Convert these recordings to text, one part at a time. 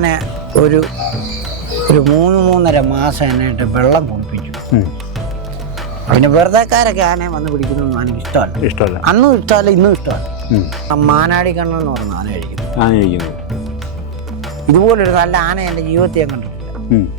അങ്ങനെ ഒരു ഒരു മൂന്ന് മൂന്നര മാസം എന്നായിട്ട് വെള്ളം കുടിപ്പിച്ചു. പിന്നെ വെറുതെക്കാരൊക്കെ ആനയെ വന്ന് പിടിക്കുന്നൊന്നും എനിക്ക് ഇഷ്ടമല്ല. ഇഷ്ടമല്ല. അന്നും ഇഷ്ടമല്ല ഇന്നും ഇഷ്ടമല്ല. മാനാടി കണ്ണെന്ന് പറഞ്ഞ ആന കഴിക്കുന്നു. ആന കഴിക്കുന്നു. ഇതുപോലൊരു നല്ല ആന എന്റെ ജീവിതത്തിൽ ഞാൻ കണ്ടിട്ടില്ല.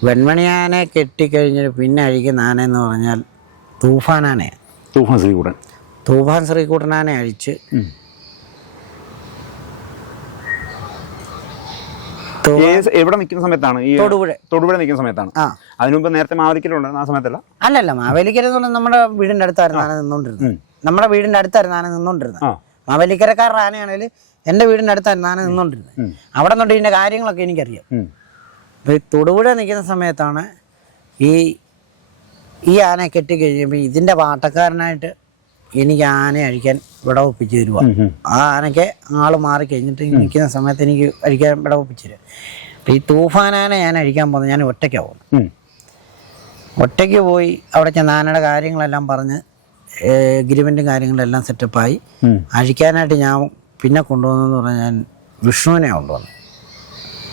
ഉം. വെൺമണി ആനയെ കെട്ടിക്കഴിഞ്ഞിട്ട് പിന്നെ അഴിക്കുന്ന ആന എന്ന് പറഞ്ഞാൽ തൂഫാനാനെ തൂഫാൻ ശ്രീകൂടൻ. തൂഫാൻ ശ്രീകുട്ടൻ ആനയെ അഴിച്ച് എവിടെ നിൽക്കുന്ന സമയത്താണ്? ഈ തൊടുപുഴ. തൊടുപുഴ നിൽക്കുന്ന സമയത്താണ്. ആ. അതിനു മുമ്പ് നേരത്തെ മാവലിക്കലുണ്ട് ആ സമയത്തല്ല? അല്ലല്ല മാവേലിക്കര എന്ന് പറഞ്ഞാൽ നമ്മുടെ വീടിന്റെ അടുത്തായിരുന്നു ആന നിന്നോണ്ടിരുന്നത്. നമ്മുടെ വീടിന്റെ അടുത്തായിരുന്നു ആന നിന്നോണ്ടിരുന്നത്. മാവേലിക്കരക്കാരുടെ ആനയാണെങ്കിൽ എന്റെ വീടിന്റെ അടുത്തായിരുന്നു ആന നിന്നോണ്ടിരുന്നത്. അവിടെ നിന്നുണ്ട് ഇതിന്റെ കാര്യങ്ങളൊക്കെ എനിക്കറിയാം. അപ്പോൾ ഈ തൊടുപുഴ നിൽക്കുന്ന സമയത്താണ് ഈ ഈ ആന കെട്ടി കഴിയുമ്പോൾ ഇതിന്റെ പാട്ടക്കാരനായിട്ട് എനിക്ക് ആനയെ അഴിക്കാൻ വിടവൊപ്പിച്ച് തരുക ഉം, ഉം. ആ ആനയ്ക്ക് ആൾ മാറി കഴിഞ്ഞിട്ട് നിൽക്കുന്ന സമയത്ത് എനിക്ക് അഴിക്കാൻ വിടവൊപ്പിച്ച് തരും. അപ്പം ഈ തൂഫാനാനെ ഞാൻ അഴിക്കാൻ പോകുന്നത് ഞാൻ ഒറ്റയ്ക്കാണ് പോകുന്നത്. ഒറ്റയ്ക്ക് പോയി അവിടെ ചെന്ന് ആനയുടെ കാര്യങ്ങളെല്ലാം പറഞ്ഞ് എഗ്രിമെന്റും കാര്യങ്ങളെല്ലാം സെറ്റപ്പായി. അഴിക്കാനായിട്ട് ഞാൻ പിന്നെ കൊണ്ടുവന്നെന്ന് പറഞ്ഞാൽ ഞാൻ വിഷ്ണുവിനെ കൊണ്ടുവന്നു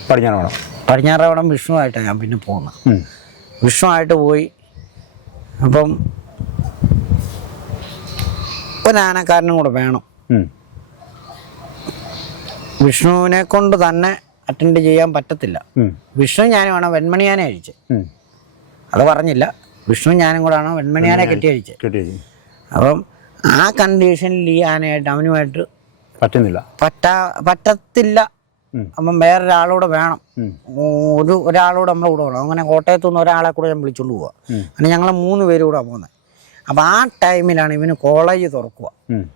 പടിഞ്ഞാറ് വേണം പടിഞ്ഞാറവടം വിഷ്ണുവായിട്ടാണ് ഞാൻ പിന്നെ പോകുന്നത്. വിഷ്ണുവായിട്ട് പോയി. അപ്പം ഒരു ആനക്കാരനും കൂടെ വേണം. വിഷ്ണുവിനെ കൊണ്ട് തന്നെ അറ്റൻഡ് ചെയ്യാൻ പറ്റത്തില്ല. വിഷ്ണു ഞാനുമാണ് വെൺമണിയാനെ അഴിച്ച്. അത് പറഞ്ഞില്ല. വിഷ്ണു ഞാനും കൂടാണ് വെൺമണിയാനെ കെട്ടി അഴിച്ച് അപ്പം ആ കണ്ടീഷനിൽ ഈ ആനയായിട്ട് അവനുമായിട്ട് പറ്റുന്നില്ല. പറ്റാ പറ്റത്തില്ല. അപ്പം വേറൊരാളൂടെ വേണം. ഒരു ഒരാളൂടെ അമ്മ കൂടെ വേണം. അങ്ങനെ കോട്ടയത്തു നിന്ന് ഒരാളെ കൂടെ ഞാൻ വിളിച്ചുകൊണ്ട് പോവാ. അങ്ങനെ ഞങ്ങൾ മൂന്ന് പേര് കൂടെ പോകുന്നത് അപ്പം ആ ടൈമിലാണ് ഇവന് കോളേജ് തുറക്കുക ഇവന്റെ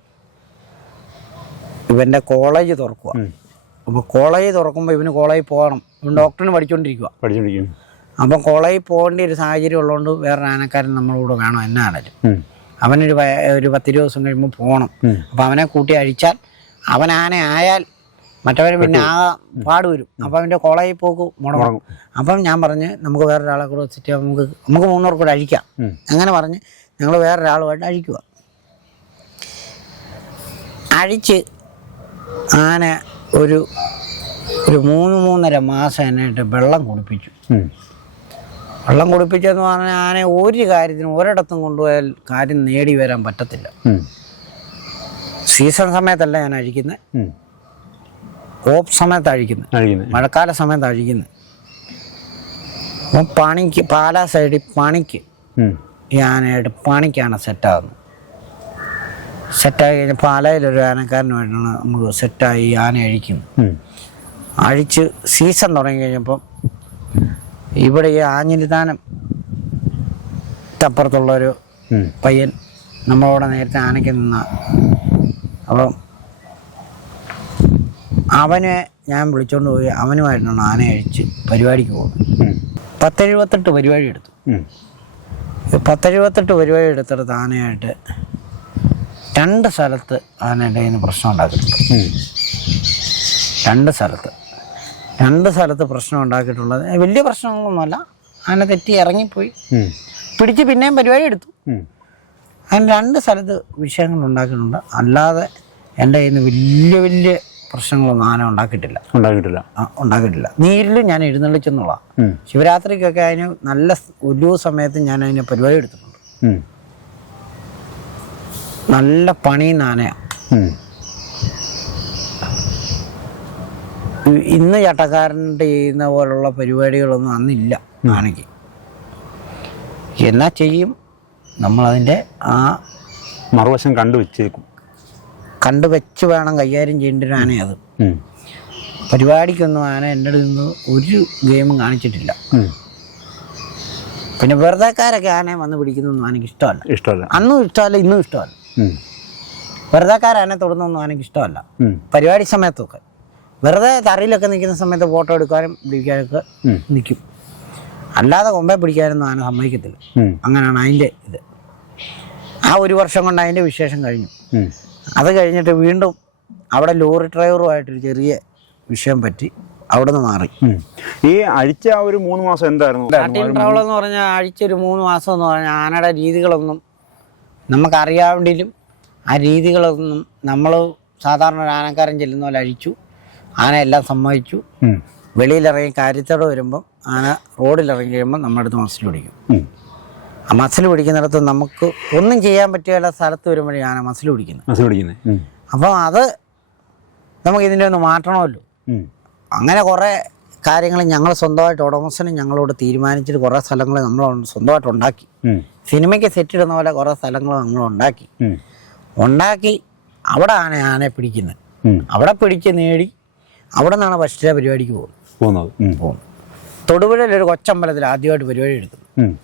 ഇവന്റെ കോളേജ് തുറക്കുക. അപ്പോൾ കോളേജ് തുറക്കുമ്പോൾ ഇവന് കോളേജിൽ പോകണം. ഇവൻ ഡോക്ടറിന് പഠിച്ചുകൊണ്ടിരിക്കുക പഠിച്ചോണ്ടിരിക്കും അപ്പം കോളേജിൽ പോകേണ്ട ഒരു സാഹചര്യം ഉള്ളതുകൊണ്ട് വേറെ ആനക്കാരൻ നമ്മളൂടെ വേണം എന്നാണല്ലോ. അവനൊരു ഒരു പത്തിരുപത് ദിവസം കഴിയുമ്പോൾ പോകണം. അപ്പം അവനെ കൂട്ടി അഴിച്ചാൽ അവൻ ആന ആയാൽ മറ്റവന് പിന്നെ ആ പാട് വരും അപ്പം അവന്റെ കോളേജിൽ പോക്ക് മുടങ്ങും. അപ്പം ഞാൻ പറഞ്ഞ് നമുക്ക് വേറൊരാളെ കൂടെ വെച്ചിട്ട് നമുക്ക് നമുക്ക് മൂന്നൂർ കൂടെ അഴിക്കാം. അങ്ങനെ പറഞ്ഞ് ഞങ്ങൾ വേറൊരാളുമായിട്ട് അഴിക്കുക അഴിച്ച് ആന ഒരു ഒരു മൂന്ന് മൂന്നര മാസം എന്നായിട്ട് വെള്ളം കുടിപ്പിച്ചു. വെള്ളം കുടിപ്പിച്ചെന്ന് പറഞ്ഞാൽ ആന ഒരു കാര്യത്തിനും ഒരിടത്തും കൊണ്ടുപോയാൽ കാര്യം നേടി വരാൻ പറ്റത്തില്ല. സീസൺ സമയത്തല്ല ഞാൻ അഴിക്കുന്നത്. ഓഫ് സമയത്ത് അഴിക്കുന്നത് മഴക്കാല സമയത്ത് അഴിക്കുന്നത് അപ്പം പണിക്ക് പാലാ സൈഡിൽ പണിക്ക്. ഈ ആനയായിട്ട് പണിക്കാണ് സെറ്റാകുന്നത് സെറ്റായി കഴിഞ്ഞാൽ പാലയിലൊരു ആനക്കാരനുമായിട്ടാണ് നമുക്ക് സെറ്റായി ഈ ആന അഴിക്കുന്നത് ഉം. അഴിച്ച് സീസൺ തുടങ്ങി കഴിഞ്ഞപ്പം ഇവിടെ ഈ ആഞ്ഞിലിതാനം അപ്പുറത്തുള്ളൊരു. പയ്യൻ നമ്മളവിടെ നേരത്തെ ആനയ്ക്ക് നിന്ന അപ്പം അവനെ ഞാൻ വിളിച്ചോണ്ട് പോയി. അവനുമായിട്ടാണ് ആന അഴിച്ച് പരിപാടിക്ക് പോകുന്നത്. പത്തെഴുപത്തെട്ട് പരിപാടി എടുത്തു. പത്തെഴുപത്തെട്ട് പരിപാടി എടുത്തെടുത്ത് ആനയായിട്ട് രണ്ട് സ്ഥലത്ത് ആനയുടെ കയ്യിൽ നിന്ന് പ്രശ്നം ഉണ്ടാക്കിയിട്ടുണ്ട്. രണ്ട് സ്ഥലത്ത്. രണ്ട് സ്ഥലത്ത് പ്രശ്നം ഉണ്ടാക്കിയിട്ടുള്ളത്. വലിയ പ്രശ്നങ്ങളൊന്നുമല്ല. ആന തെറ്റി ഇറങ്ങിപ്പോയി. പിടിച്ച് പിന്നെയും പരിപാടി എടുത്തു. അങ്ങനെ രണ്ട് സ്ഥലത്ത് വിഷയങ്ങൾ ഉണ്ടാക്കിയിട്ടുണ്ട്. അല്ലാതെ എന്റെ കയ്യിൽ നിന്ന് വലിയ വലിയ പ്രശ്നങ്ങളൊന്നും ആന ഉണ്ടാക്കിയിട്ടില്ല. ഉണ്ടാക്കിയിട്ടില്ല. ഉണ്ടാക്കിയിട്ടില്ല. നീരിലും ഞാൻ എഴുന്നള്ളിച്ചെന്നുള്ള ശിവരാത്രിക്കൊക്കെ അതിന് നല്ല ഒരു സമയത്ത് ഞാൻ അതിന് പരിപാടി എടുത്തിട്ടുണ്ട്. നല്ല പണി നാനയാ. ഇന്ന് ചട്ടക്കാരന്റെ ചെയ്യുന്ന പോലുള്ള പരിപാടികളൊന്നും അന്നില്ല നാണയ്ക്ക് എന്നാ ചെയ്യും? നമ്മളതിന്റെ ആ മറുവശം കണ്ടു വെച്ചേക്കും കണ്ടു വെച്ച് വേണം കൈകാര്യം ചെയ്യേണ്ട ഒരു ആനയത് പരിപാടിക്കൊന്നും ആന എന്റെ അടുത്ത് നിന്ന് ഒരു ഗെയിമും കാണിച്ചിട്ടില്ല. പിന്നെ വെറുതെക്കാരൊക്കെ ആനയെ വന്ന് പിടിക്കുന്നൊന്നും എനിക്ക് ഇഷ്ടമല്ല. ഇഷ്ടമല്ല. അന്നും ഇഷ്ടമല്ല ഇന്നും ഇഷ്ടമല്ല. വെറുതെക്കാരനെ തൊടുന്നൊന്നും എനിക്ക് ഇഷ്ടമല്ല. പരിപാടി സമയത്തൊക്കെ. വെറുതെ തറയിലൊക്കെ നിൽക്കുന്ന സമയത്ത് ഫോട്ടോ എടുക്കാനും പിടിക്കാനൊക്കെ. നിൽക്കും. അല്ലാതെ കൊമ്പെ പിടിക്കാനൊന്നും ആന സമ്മതിക്കത്തില്ല. അങ്ങനെയാണ് അതിന്റെ ഇത്. ആ ഒരു വർഷം കൊണ്ട് അതിന്റെ വിശേഷം കഴിഞ്ഞു. അത് കഴിഞ്ഞിട്ട് വീണ്ടും അവിടെ ലോറി ഡ്രൈവറുമായിട്ടൊരു ചെറിയ വിഷയം പറ്റി. അവിടെ നിന്ന് മാറി ഈ അഴിച്ച ആ ഒരു മൂന്ന് മാസം എന്തായിരുന്നു? ട്രാവൽ എന്ന് പറഞ്ഞാൽ അഴിച്ച ഒരു മൂന്ന് മാസം എന്ന് പറഞ്ഞാൽ ആനയുടെ രീതികളൊന്നും നമുക്കറിയാവേണ്ടിയും ആ രീതികളൊന്നും നമ്മൾ സാധാരണ ഒരു ആനക്കാരൻ ചെല്ലുന്ന പോലെ അഴിച്ചു. ആന എല്ലാം സമ്മതിച്ചു. വെളിയിലിറങ്ങി കാര്യത്തോടെ വരുമ്പം ആന റോഡിലിറങ്ങി കഴിയുമ്പോൾ നമ്മുടെ അടുത്ത് മസിൽ പിടിക്കും. മസിൽ പിടിക്കുന്നിടത്ത് നമുക്ക് ഒന്നും ചെയ്യാൻ പറ്റിയ സ്ഥലത്ത് വരുമ്പോഴാണ് മസിൽ പിടിക്കുന്നത് അപ്പം പിടിക്കുന്നത് അപ്പോൾ അത് നമുക്ക് ഇതിന്റെ ഒന്ന് മാറ്റണമല്ലോ. അങ്ങനെ കുറേ കാര്യങ്ങൾ ഞങ്ങൾ സ്വന്തമായിട്ട് ഉടമസ്ഥനും ഞങ്ങളോട് തീരുമാനിച്ചിട്ട് കുറേ സ്ഥലങ്ങൾ നമ്മൾ സ്വന്തമായിട്ട് ഉണ്ടാക്കി. സിനിമയ്ക്ക് സെറ്റ് ഇടുന്ന പോലെ കുറേ സ്ഥലങ്ങൾ നമ്മൾ ഉണ്ടാക്കി. ഉണ്ടാക്കി അവിടെ ആന ആനയെ പിടിക്കുന്നത് അവിടെ പിടിച്ച് നേടി അവിടെ നിന്നാണ് ഭക്ഷ്യ പരിപാടിക്ക് പോകുന്നത്. പോകുന്നത്. തൊടുപുഴയിൽ ഒരു കൊച്ചമ്പലത്തിൽ ആദ്യമായിട്ട് പരിപാടി എടുക്കുന്നു. ഉം.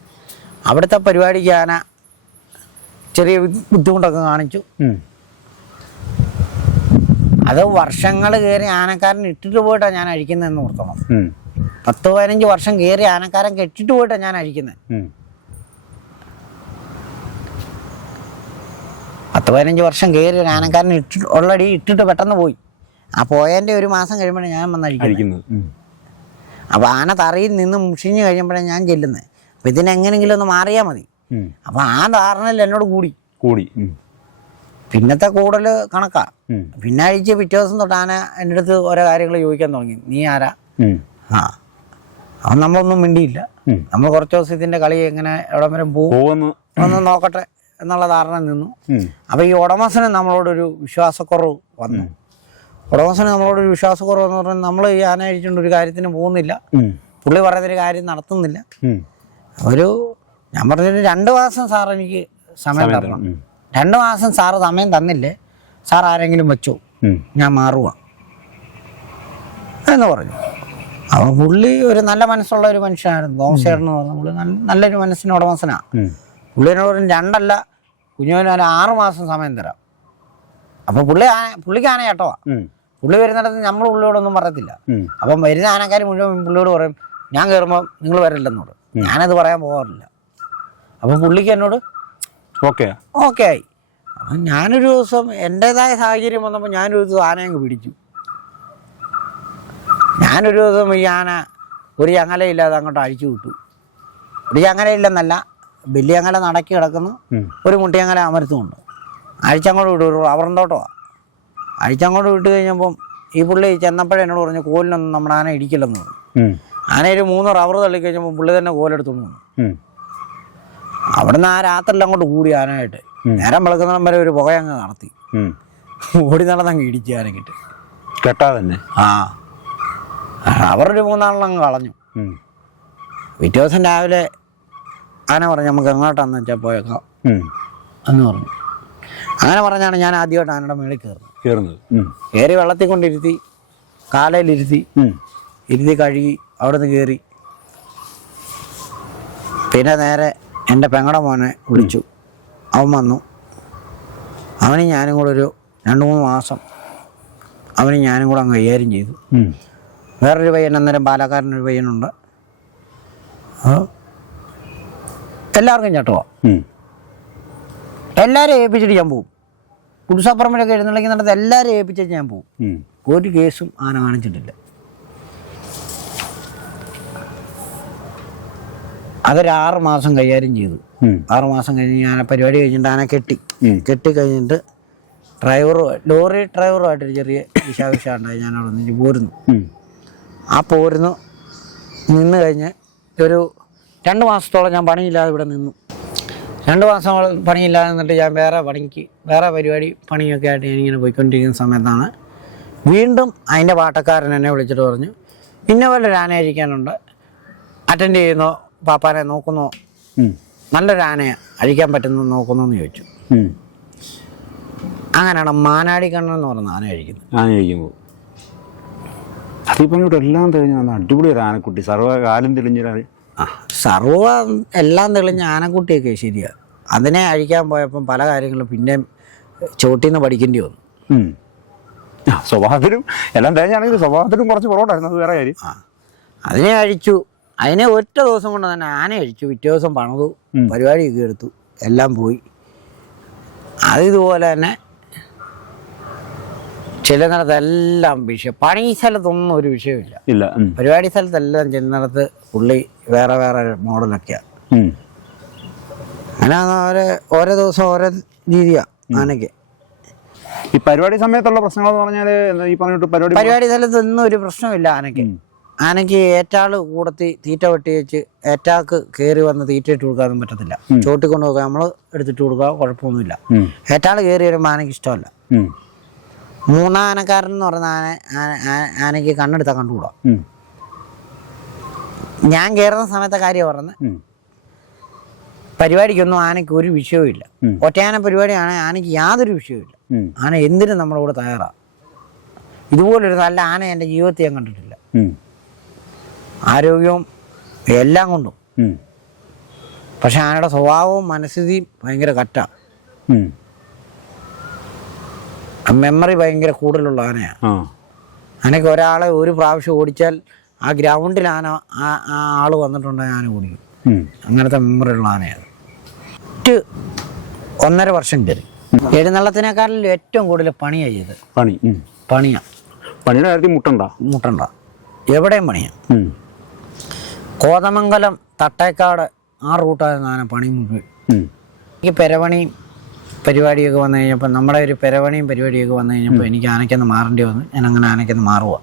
അവിടുത്തെ പരിപാടിക്ക് ആന ചെറിയ ബുദ്ധി- ബുദ്ധിമുട്ടൊക്കെ കാണിച്ചു. അത് വർഷങ്ങൾ കയറി ആനക്കാരൻ ഇട്ടിട്ട് പോയിട്ടാ ഞാൻ അഴിക്കുന്നതെന്ന് ഓർക്കണം ഉം. പത്ത് പതിനഞ്ച് വർഷം കയറി ആനക്കാരൻ കെട്ടിട്ട് പോയിട്ടാ ഞാൻ അഴിക്കുന്നത്. പത്ത് പതിനഞ്ച് വർഷം കയറി ഒരു ആനക്കാരൻ ഇട്ടിട്ട് ഉള്ളടി ഇട്ടിട്ട് പെട്ടെന്ന് പോയി. ആ പോയതിന്റെ ഒരു മാസം കഴിയുമ്പോഴേ ഞാൻ വന്ന് അഴിക്കുന്നത്. അപ്പോൾ ആന തറയിൽ നിന്ന് മുഷിഞ്ഞു കഴിയുമ്പോഴാണ് ഞാൻ ചെല്ലുന്നത്. അപ്പോൾ ഇതിനെങ്ങനെങ്കിലും ഒന്ന് മാറിയാൽ മതി. അപ്പൊ ആ ധാരണയിൽ എന്നോട് കൂടി. കൂടി. പിന്നത്തെ കൂടൽ കണക്കാ. പിന്നെ അഴിച്ച് പിറ്റേ ദിവസം തൊട്ട് ആന എന്റെ അടുത്ത് ഓരോ കാര്യങ്ങൾ ചോദിക്കാൻ തുടങ്ങി. നീ ആരാ? ആ. അവൻ നമ്മളൊന്നും മിണ്ടിയില്ല. നമ്മൾ കുറച്ച് ദിവസം ഇതിന്റെ കളി എങ്ങനെ എവിടെ വരെ പോകും പോകുന്നു. ഒന്ന് നോക്കട്ടെ എന്നുള്ള ധാരണ നിന്നു. അപ്പൊ ഈ ഉടമസ്ഥന് നമ്മളോടൊരു വിശ്വാസക്കുറവ് വന്നു. ഉടമസ്ഥന് നമ്മളോടൊരു വിശ്വാസക്കുറവ് എന്ന് പറഞ്ഞാൽ നമ്മൾ ഈ ആന അഴിച്ചുകൊണ്ട് ഒരു കാര്യത്തിന് പോകുന്നില്ല. പുള്ളി പറയുന്നൊരു കാര്യം നടത്തുന്നില്ല. ഒരു ഞാൻ പറഞ്ഞൊരു രണ്ട് മാസം സാർ എനിക്ക് സമയം തരണം. രണ്ട് മാസം സാറ് സമയം തന്നില്ലേ സാർ ആരെങ്കിലും വെച്ചു ഞാൻ മാറുക എന്ന് പറഞ്ഞു. അവൻ പുള്ളി ഒരു നല്ല മനസ്സുള്ള ഒരു മനുഷ്യനായിരുന്നു. ദോശയായിരുന്നു എന്ന് പറഞ്ഞ പുള്ളി നല്ല നല്ലൊരു മനസ്സിന് ഉടമസ്ഥനാണ്. പുള്ളിനോട് പറഞ്ഞു രണ്ടല്ല കുഞ്ഞുവിന് ഒരു ആറ് മാസം സമയം തരാം. അപ്പൊ പുള്ളി ആന പുള്ളിക്ക് ആന കേട്ടോവാ ഉം. പുള്ളി വരുന്നിടത്ത് നമ്മൾ പുള്ളിയോടൊന്നും പറയത്തില്ല. അപ്പം വരുന്ന ആനക്കാർ മുഴുവൻ പുള്ളിയോട് പറയും ഞാൻ കയറുമ്പോൾ നിങ്ങൾ വരില്ലെന്നോട് ഞാനത് പറയാൻ പോകാറില്ല അപ്പം പുള്ളിക്ക് എന്നോട് ഓക്കെ. ഓക്കെ ആയി. അപ്പം ഞാനൊരു ദിവസം എന്റെതായ സാഹചര്യം വന്നപ്പോൾ ഞാനൊരു ദിവസം ആനയെ അങ്ങ് പിടിച്ചു. ഞാനൊരു ദിവസം ഈ ആന ഒരു ചങ്ങലയില്ലാതെ അങ്ങോട്ട് അഴിച്ചു വിട്ടു. ഒരു ചങ്ങലയില്ലെന്നല്ല വലിയ ചങ്ങല നടക്കി കിടക്കുന്നു. ഒരു മുട്ടിയങ്ങല അമരത്തുമുണ്ട്. അഴിച്ചങ്ങോട്ട് വിട്ടു ഒരു റബ്ബറും തോട്ടമാണ് അഴിച്ചങ്ങോട്ട് വിട്ട് കഴിഞ്ഞപ്പം ഈ പുള്ളി ചെന്നപ്പോഴേ എന്നോട് പറഞ്ഞു കോലിനൊന്നും നമ്മുടെ ആന ഇടിക്കില്ലെന്ന് പറഞ്ഞു. ഉം. ആന ഒരു മൂന്ന് റബ്ബർ തള്ളി കഴിഞ്ഞപ്പോൾ പുള്ളി തന്നെ കോലെടുത്തോണ്ട് വന്നു. അവിടുന്ന് ആ രാത്രിയിൽ അങ്ങോട്ട് കൂടി ആനയായിട്ട്. നേരം വെളുക്കുന്നിടം വരെ ഒരു പുകയങ്ങ് നടത്തി. ഓടി നടന്നങ്ങ് ഇടിച്ച് ആനക്കിട്ട്. കെട്ടാ തന്നെ? ആ. റബ്ബറൊരു മൂന്നാളിനെ അങ്ങ് കളഞ്ഞു. പിറ്റേ ദിവസം രാവിലെ ആന പറഞ്ഞു നമുക്ക് എങ്ങോട്ടാന്ന് വെച്ചാൽ പോയേക്കാം. എന്ന് പറഞ്ഞു. അങ്ങനെ പറഞ്ഞാണ് ഞാൻ ആദ്യമായിട്ട് ആനയുടെ മേളിൽ കയറുന്നത്. കയറുന്നത്. കയറി വെള്ളത്തിൽ കൊണ്ടിരുത്തി കാലയിലിരുത്തി ഇരുത്തി കഴുകി അവിടെ നിന്ന് കയറി പിന്നെ നേരെ എന്റെ പെങ്ങടെ മോനെ വിളിച്ചു. അവൻ വന്നു. അവനും ഞാനും കൂടെ ഒരു രണ്ട് മൂന്ന് മാസം അവനും ഞാനും കൂടെ അങ്ങ് കൈകാര്യം ചെയ്തു. വേറൊരു പയ്യൻ അന്നേരം പാലക്കാരനൊരു പയ്യനുണ്ട്. എല്ലാവർക്കും ചേട്ടോ എല്ലാവരെയും എല്ലാവരും ഏൽപ്പിച്ചിട്ട് ഞാൻ പോവും. കുടുസപ്പുറമിലൊക്കെ എഴുന്നള്ളിക്കുന്നിടത്ത് എല്ലാവരും ഏൽപ്പിച്ചിട്ട് ഞാൻ പോവും. ഒരു കേസും ആന കാണിച്ചിട്ടില്ല. അതൊരു ആറ് മാസം കൈകാര്യം ചെയ്തു. ആറ് മാസം കഴിഞ്ഞ് ഞാൻ ആ പരിപാടി കഴിഞ്ഞിട്ട് ആന കെട്ടി. കെട്ടി കഴിഞ്ഞിട്ട് ഡ്രൈവർ ലോറി ഡ്രൈവറുമായിട്ടൊരു ചെറിയ വിഷാവിഷ ഉണ്ടായി ഞാൻ അവിടെ നിന്ന് പോരുന്നു ആ പോരുന്നു. നിന്ന് കഴിഞ്ഞ് ഒരു രണ്ട് മാസത്തോളം ഞാൻ പണിയില്ലാതെ ഇവിടെ നിന്നു. രണ്ട് മാസം പണിയില്ലാതെ നിന്നിട്ട് ഞാൻ വേറെ പണിക്ക് വേറെ പരിപാടി പണിയൊക്കെ ആയിട്ട് ഞാനിങ്ങനെ പോയിക്കൊണ്ടിരിക്കുന്ന സമയത്താണ് വീണ്ടും അതിന്റെ പാട്ടക്കാരൻ എന്നെ വിളിച്ചിട്ട് പറഞ്ഞു ഇന്ന പോലെ ഒരു ആനയിരിക്കാനുണ്ട് അറ്റൻഡ് ചെയ്യുന്നോ? പാപ്പാനെ നോക്കുന്നു. നല്ലൊരു ആനയെ അഴിക്കാൻ പറ്റുന്ന നോക്കുന്നു എന്ന് ചോദിച്ചു. അങ്ങനെയാണ് മാനാടി കണ്ണൻ എന്ന് പറഞ്ഞ ആന അഴിക്കുന്നത്. ആന കഴിക്കുമ്പോൾ ഇവിടെ എല്ലാം തെളിഞ്ഞ അടിപൊളി ഒരു ആനക്കുട്ടി. സർവകാലം തെളിഞ്ഞൊരു ആ സർവ എല്ലാം തെളിഞ്ഞ ആനക്കുട്ടിയൊക്കെ ശരിയാ. അതിനെ അഴിക്കാൻ പോയപ്പം പല കാര്യങ്ങളും പിന്നെ ചോട്ടിൽ നിന്ന് പഠിക്കേണ്ടി വന്നു. സ്വഭാവത്തിലും എല്ലാം തേഞ്ഞാണെങ്കിൽ സ്വഭാവത്തിലും കുറച്ച് പുറകോട്ടായിരുന്നു അത് വേറെ കാര്യം. ആ അതിനെ അഴിച്ചു. അതിനെ ഒറ്റ ദിവസം കൊണ്ട് തന്നെ ആന അഴിച്ചു പിറ്റേ ദിവസം പണിതു പരിപാടി പരിപാടിയൊക്കെ എടുത്തു എല്ലാം പോയി. അത് ഇതുപോലെ തന്നെ ചെല്ലുന്നിടത്തെല്ലാം വിഷയം. പണി സ്ഥലത്തൊന്നും ഒരു വിഷയമില്ല ഇല്ല. പരിപാടി സ്ഥലത്തെല്ലാം ചെല്ലുന്നിടത്ത് പുള്ളി വേറെ വേറെ മോഡലൊക്കെയാണ്. അങ്ങനെ ഓരോ ഓരോ ദിവസം ഓരോ രീതിയാണ് ആനയ്ക്ക്. ഈ പരിപാടി സമയത്തുള്ള പ്രശ്നങ്ങൾ പറഞ്ഞാൽ ഈ പറഞ്ഞിട്ട് പരിപാടി പരിപാടി സ്ഥലത്ത് ഒന്നും ഒരു പ്രശ്നമില്ല ആനയ്ക്ക്. ആനയ്ക്ക് ഏറ്റാൾ കൂടത്തി തീറ്റ വെട്ടി വെച്ച് ഏറ്റാക്ക് കയറി വന്ന് തീറ്റ ഇട്ട് കൊടുക്കാനൊന്നും പറ്റത്തില്ല ചോട്ടി കൊണ്ട് നമ്മൾ എടുത്തിട്ട് കൊടുക്കുക കുഴപ്പമൊന്നുമില്ല. ഏറ്റാൾ കയറി വരുമ്പോൾ ആനയ്ക്ക് ഇഷ്ടമല്ല. മൂന്നാം ആനക്കാരൻ എന്ന് പറഞ്ഞ ആന ആന- ആന- ആനയ്ക്ക് കണ്ണെടുത്താൽ കണ്ടുകൂടാ. ഞാൻ കയറുന്ന സമയത്തെ കാര്യം പറഞ്ഞത് ഉം. പരിപാടിക്കൊന്നും ആനയ്ക്ക് ഒരു വിഷയവുമില്ല ഇല്ല ഒറ്റയാന പരിപാടിയാണ് ആനയ്ക്ക് യാതൊരു വിഷയവുമില്ല. ആന എന്തിനും നമ്മുടെ കൂടെ തയ്യാറാണ് ഇതുപോലൊരു നല്ല ആന എന്റെ ജീവിതത്തിൽ ഞാൻ കണ്ടിട്ടില്ല. ആരോഗ്യവും എല്ലാം കൊണ്ടും. പക്ഷെ ആനയുടെ സ്വഭാവവും മനസ്ഥിതിയും ഭയങ്കര കറ്റ മെമ്മറി ഭയങ്കര കൂടുതലുള്ള ആനയാണ് അനക്ക് ആനയ്ക്ക് ഒരാളെ ഒരു പ്രാവശ്യം ഓടിച്ചാൽ ആ ഗ്രൗണ്ടിൽ ആന ആ ആൾ ആൾ വന്നിട്ടുണ്ടെങ്കിൽ ആന ഓടിക്കും. അങ്ങനത്തെ മെമ്മറി ഉള്ള ആനയാണ് ഒറ്റ ഒന്നര വർഷം കയറി എഴുന്നള്ളത്തിനേക്കാളിലും ഏറ്റവും കൂടുതൽ പണിയാണ് ചെയ്ത് പണി. പണിയാ. പണിയാണ് പണിയുടെ കാര്യത്തിൽ മുട്ടണ്ട. മുട്ടണ്ട. എവിടെയും പണിയാണ്. കോതമംഗലം തട്ടേക്കാട് ആ റൂട്ടായിരുന്നു ആന പണി മുഴുവൻ എനിക്ക് പെരവണി പരിപാടിയൊക്കെ വന്നു കഴിഞ്ഞപ്പോൾ നമ്മുടെ ഒരു പെരവണിയും പരിപാടിയൊക്കെ വന്നു കഴിഞ്ഞപ്പോൾ എനിക്ക് ആനയ്ക്കൊന്ന് മാറേണ്ടി വന്നു. ഞാൻ അങ്ങനെ ആനയ്ക്കൊന്ന് മാറുക.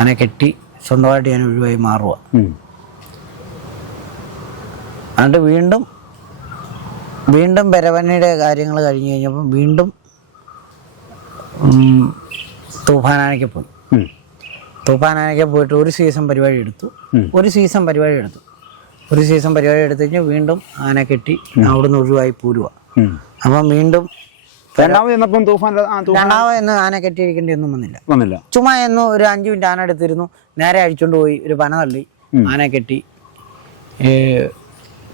ആന കെട്ടി സ്വന്തമായിട്ട് ഞാൻ ഒഴിവായി മാറുക. എന്നിട്ട് വീണ്ടും വീണ്ടും പെരവണിയുടെ കാര്യങ്ങൾ കഴിഞ്ഞ് കഴിഞ്ഞപ്പോൾ വീണ്ടും തൂഫാനാനയ്ക്ക് പോയി. ഉം. തൂഫാനാനയ്ക്ക് പോയിട്ട് ഒരു സീസൺ പരിപാടി എടുത്തു. ഒരു സീസൺ പരിപാടി എടുത്തു. ഒരു സീസൺ പരിപാടി എടുത്തു കഴിഞ്ഞാൽ വീണ്ടും ആന കെട്ടി അവിടുന്ന് ഒഴിവായി പോരുക. അപ്പം വീണ്ടും രണ്ടാമത് തൂഫാൻ തൂഫാൻ രണ്ടാമത് എന്ന് ആന കെട്ടിയിരിക്കേണ്ടി ഒന്നും വന്നില്ല. വന്നില്ല. ചുമ്മാ എന്ന് ഒരു അഞ്ചു മിനിറ്റ് ആന എടുത്തിരുന്നു. നേരെ അഴിച്ചോണ്ട് പോയി ഒരു പന തള്ളി ആന കെട്ടി.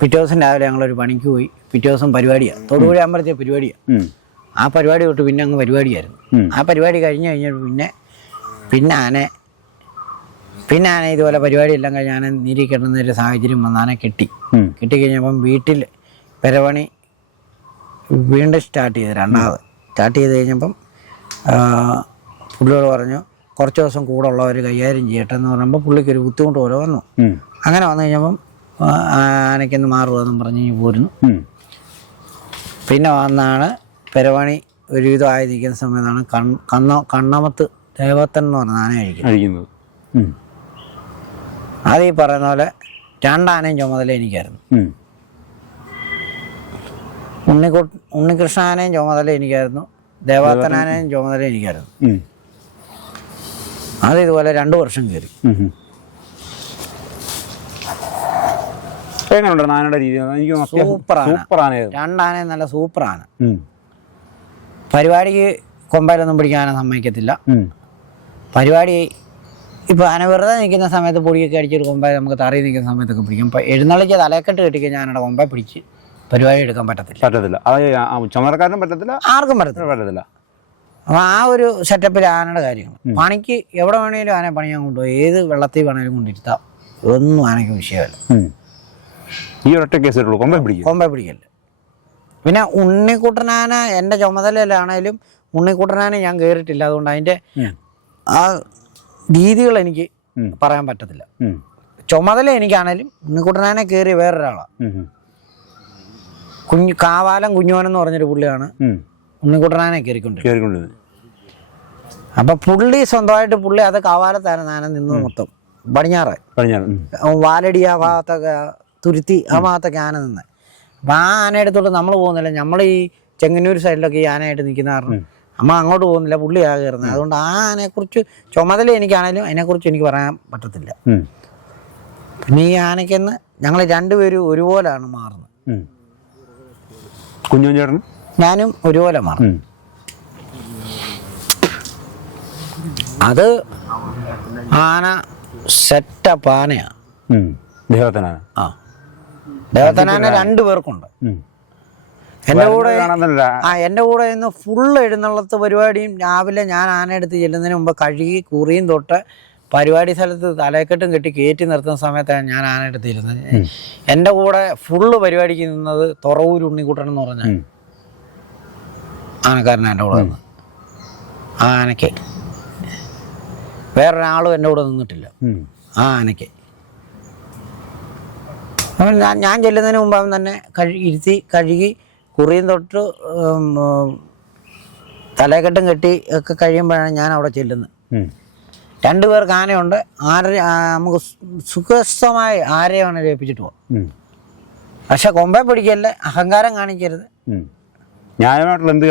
പിറ്റേ ദിവസം രാവിലെ ഞങ്ങളൊരു പണിക്ക് പോയി. പിറ്റേ ദിവസം പരിപാടിയാണ് തൊടുപുഴ അമ്പലത്തെ പരിപാടിയാണ് ആ പരിപാടി തൊട്ട് പിന്നെ അങ്ങ് പരിപാടിയായിരുന്നു. ആ പരിപാടി കഴിഞ്ഞു കഴിഞ്ഞിട്ട് പിന്നെ പിന്നെ ആന പിന്നെ ആന ഇതുപോലെ പരിപാടി എല്ലാം കഴിഞ്ഞ് ആന നീരി കെട്ടുന്ന ഒരു സാഹചര്യം വന്ന് ആന കെട്ടി. കെട്ടിക്കഴിഞ്ഞപ്പം വീട്ടിൽ പെരവണി വീണ്ടും സ്റ്റാർട്ട് ചെയ്ത് രണ്ടാമത് സ്റ്റാർട്ട് ചെയ്ത് കഴിഞ്ഞപ്പം പുള്ളിയോട് പറഞ്ഞു കുറച്ച് ദിവസം കൂടെ ഉള്ളവർ കൈകാര്യം ചെയ്യട്ടെ എന്ന് പറയുമ്പോൾ പുള്ളിക്ക് ഒരു ബുദ്ധിമുട്ട് പോലെ വന്നു. അങ്ങനെ വന്നു കഴിഞ്ഞപ്പം ആനയ്ക്കൊന്ന് മാറുമെന്നും പറഞ്ഞ് പോരുന്നു. പിന്നെ വന്നാണ് പെരവണി ഒരുവിധം ആയി നിൽക്കുന്ന സമയത്താണ് കണ്ണ കണ്ണമത്ത് ദേവത്തൻ എന്ന് പറഞ്ഞ ആന കഴിക്കുന്നത്. അത് ഈ പറയുന്ന പോലെ രണ്ടാനയും ചുമതല എനിക്കായിരുന്നു. ഉണ്ണിക്കു ഉണ്ണികൃഷ്ണ ആനയും ചുമതല എനിക്കായിരുന്നു. ദേവാത്തനാനയും ചുമതല എനിക്കായിരുന്നു. അത് ഇതുപോലെ രണ്ടു വർഷം കയറി. രീതി? എനിക്ക് സൂപ്പർ. ആനയായിരുന്നു രണ്ടാനയും നല്ല സൂപ്പർ ആന. പരിപാടിക്ക് കൊമ്പയിലൊന്നും പിടിക്കാൻ ആന സമ്മതിക്കത്തില്ല പരിപാടി ഇപ്പോൾ ആന വെറുതെ നിൽക്കുന്ന സമയത്ത് പൊടിയൊക്കെ അടിച്ചൊരു കൊമ്പായി നമുക്ക് തറയിൽ നിൽക്കുന്ന സമയത്തൊക്കെ പിടിക്കും. ഇപ്പം എഴുന്നള്ളിക്ക് തലക്കെട്ട് കെട്ടിക്കഴിഞ്ഞാൽ ഞാനവിടെ കൊമ്പായി പിടിച്ച് പരിപാടി എടുക്കാൻ പറ്റത്തില്ല. പറ്റത്തില്ല. അത് ചുമതലക്കാരനും പറ്റത്തില്ല? ആർക്കും പറ്റത്തില്ല. പറ്റത്തില്ല. അപ്പോൾ ആ ഒരു സെറ്റപ്പിൽ ആനയുടെ കാര്യങ്ങൾ പണിക്ക് എവിടെ വേണേലും ആനയെ പണിയാൻ കൊണ്ടുപോയി. ഏത് വെള്ളത്തിൽ വേണേലും കൊണ്ടിരുത്താം. ഒന്നും ആനയ്ക്ക് വിഷയമല്ല. ഈ ഒരൊറ്റ കേസേ കൊമ്പ പിടിക്കും കൊമ്പ പിടിക്കല്ല പിന്നെ ഉണ്ണിക്കുട്ടനാന എന്റെ ചുമതലയിലാണേലും ഉണ്ണിക്കുട്ടനാന ഞാൻ കയറിയിട്ടില്ല അതുകൊണ്ട് അതിന്റെ. ആ രീതികൾ എനിക്ക് പറയാൻ പറ്റത്തില്ല. ചുമതല എനിക്കാണേലും ഉണ്ണിക്കുട്ടനാനെ കയറി വേറൊരാളാണ്. കുഞ്ഞു കാവാലം കുഞ്ഞോൻ എന്ന് പറഞ്ഞൊരു പുള്ളിയാണ്. ഉണ്ണിക്കുട്ടനാനെ കയറിക്കൊണ്ട് അപ്പൊ പുള്ളി സ്വന്തമായിട്ട് പുള്ളി അത് കാവാലത്താണ് ഞാനും നിന്നത് മൊത്തം. പടിഞ്ഞാറ്. വാലടി ആ ഭാഗത്തൊക്കെ തുരുത്തി ആ ഭാഗത്തൊക്കെ ആന നിന്ന്. അപ്പൊ ആ ആനയെടുത്തോട്ട് നമ്മൾ പോകുന്നില്ല. നമ്മൾ ഈ ചെങ്ങന്നൂർ സൈഡിലൊക്കെ ഈ ആനയായിട്ട് നിൽക്കുന്ന കാരണം നമ്മൾ അങ്ങോട്ട് പോകുന്നില്ല പുള്ളി കയറുന്നത്. അതുകൊണ്ട് ആ ആനയെക്കുറിച്ച് ചുമതല എനിക്കാണേലും അതിനെക്കുറിച്ച് എനിക്ക് പറയാൻ പറ്റത്തില്ല. പിന്നെ ഈ ആനയ്ക്കെന്ന് ഞങ്ങൾ രണ്ടുപേരും ഒരുപോലെയാണ് മാറുന്നത്. ഉം. ചേട്ടൻ ഞാനും ഒരുപോലെ മാറും. അത് ആന സെറ്റപ്പ് ആനയാണ് ആ. ദേവത്തനാന രണ്ടു പേർക്കുണ്ട് ഉം. എന്റെ കൂടെ ആ എന്റെ കൂടെ ഇന്ന് ഫുള്ള് എഴുന്നള്ളത്ത് പരിപാടിയും രാവിലെ ഞാൻ ആന എടുത്ത് ചെല്ലുന്നതിന് മുമ്പ് കഴുകി കുറിയും തൊട്ട് പരിപാടി സ്ഥലത്ത് തലക്കെട്ടും കെട്ടി കയറ്റി നിർത്തുന്ന സമയത്താണ് ഞാൻ ആന എടുത്ത് എന്റെ എന്റെ കൂടെ ഫുള്ള് പരിപാടിക്ക് നിന്നത് തുറവൂർ ഉണ്ണിക്കുട്ടൻ എന്ന് പറഞ്ഞ. ആനക്കാരനാണ് എന്റെ കൂടെ നിന്ന്. ആ ആനയ്ക്ക്. വേറൊരാളും എന്റെ കൂടെ നിന്നിട്ടില്ല. ആ ആനയ്ക്ക്. ഞാൻ ഞാൻ ചെല്ലുന്നതിന് മുമ്പ് അവൻ തന്നെ കഴുകി ഇരുത്തി കഴുകി കുറിയും തൊട്ട് തലക്കെട്ടും കെട്ടി ഒക്കെ കഴിയുമ്പോഴാണ് ഞാൻ അവിടെ ചെല്ലുന്നത്. രണ്ടു പേർക്ക് ആനയുണ്ട്. ആരെ നമുക്ക് സുഖസ്ഥമായി ആരെയാണ് ലയിപ്പിച്ചിട്ട് പോകാം. പക്ഷെ കൊമ്പെ പിടിക്കല്ലേ അഹങ്കാരം കാണിക്കരുത്. ന്യായമായിട്ടുള്ള എന്ത്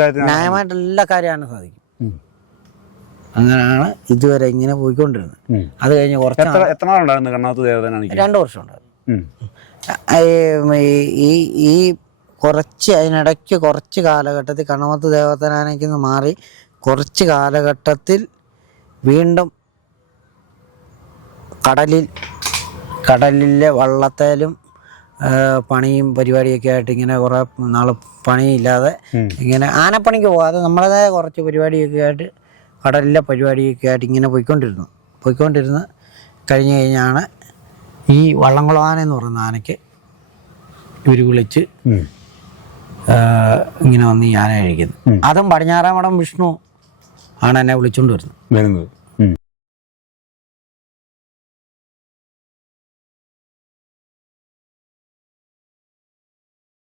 എല്ലാ കാര്യമാണ് സാധിക്കും. അങ്ങനെയാണ് ഇതുവരെ ഇങ്ങനെ പോയിക്കൊണ്ടിരുന്നത്. അത് കഴിഞ്ഞ് കുറച്ച് എത്ര നാളുണ്ടായിരുന്നു കണ്ണാത്ത് രണ്ട് വർഷം ഉണ്ടായിരുന്നു ഈ ഈ കുറച്ച് അതിനിടയ്ക്ക് കുറച്ച് കാലഘട്ടത്തിൽ കണമത്ത് ദേവതനാനയ്ക്ക് നിന്ന് മാറി കുറച്ച് കാലഘട്ടത്തിൽ വീണ്ടും കടലിൽ കടലിലെ വള്ളത്തേലും പണിയും പരിപാടിയൊക്കെ ആയിട്ട് ഇങ്ങനെ കുറേ നാൾ പണിയില്ലാതെ. ഇങ്ങനെ ആനപ്പണിക്ക് പോകാതെ നമ്മളേതായ കുറച്ച് പരിപാടിയൊക്കെ ആയിട്ട് കടലിലെ പരിപാടിയൊക്കെ ആയിട്ട് ഇങ്ങനെ പോയിക്കൊണ്ടിരുന്നു പോയിക്കൊണ്ടിരുന്ന് കഴിഞ്ഞ് കഴിഞ്ഞാണ് ഈ വള്ളംകുളം ആന എന്ന് പറയുന്ന ആനയ്ക്ക് ഇവർ വിളിച്ച് ഇങ്ങനെ വന്ന് ഞാനായിരിക്കുന്നു. കഴിക്കുന്നത് അതും പടിഞ്ഞാറാമടം വിഷ്ണു ആണ് എന്നെ വിളിച്ചുകൊണ്ട് വരുന്നത്. വരുന്നത്.